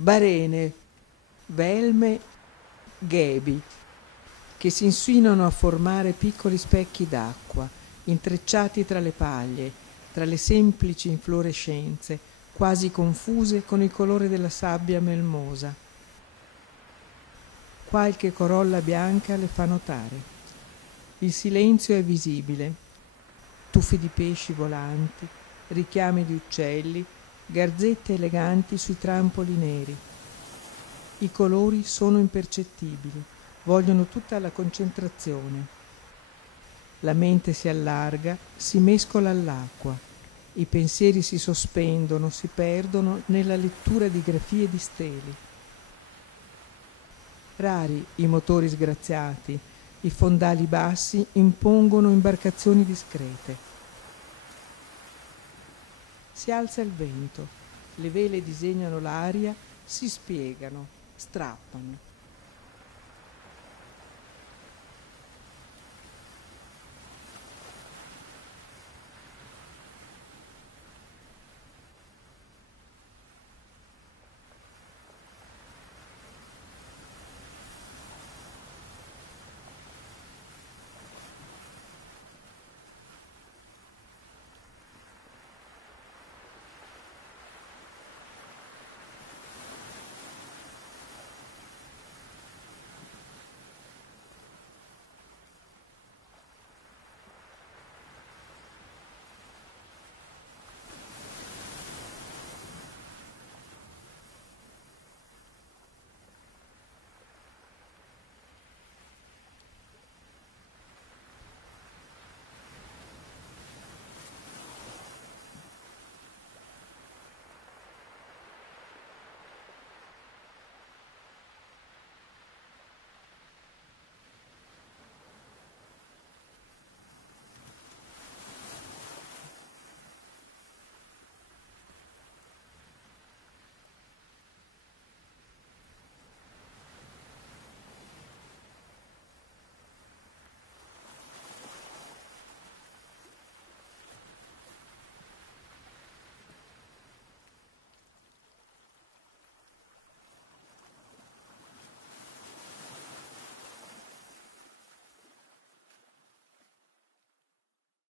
Barene, velme, ghebi, che si insinuano a formare piccoli specchi d'acqua, intrecciati tra le paglie, tra le semplici inflorescenze, quasi confuse con il colore della sabbia melmosa. Qualche corolla bianca le fa notare. Il silenzio è visibile, tuffi di pesci volanti, richiami di uccelli, garzette eleganti sui trampoli neri. I colori sono impercettibili, vogliono tutta la concentrazione. La mente si allarga, si mescola all'acqua. I pensieri si sospendono, si perdono nella lettura di grafie di steli. Rari i motori sgraziati, i fondali bassi impongono imbarcazioni discrete. Si alza il vento, le vele disegnano l'aria, si spiegano, strappano.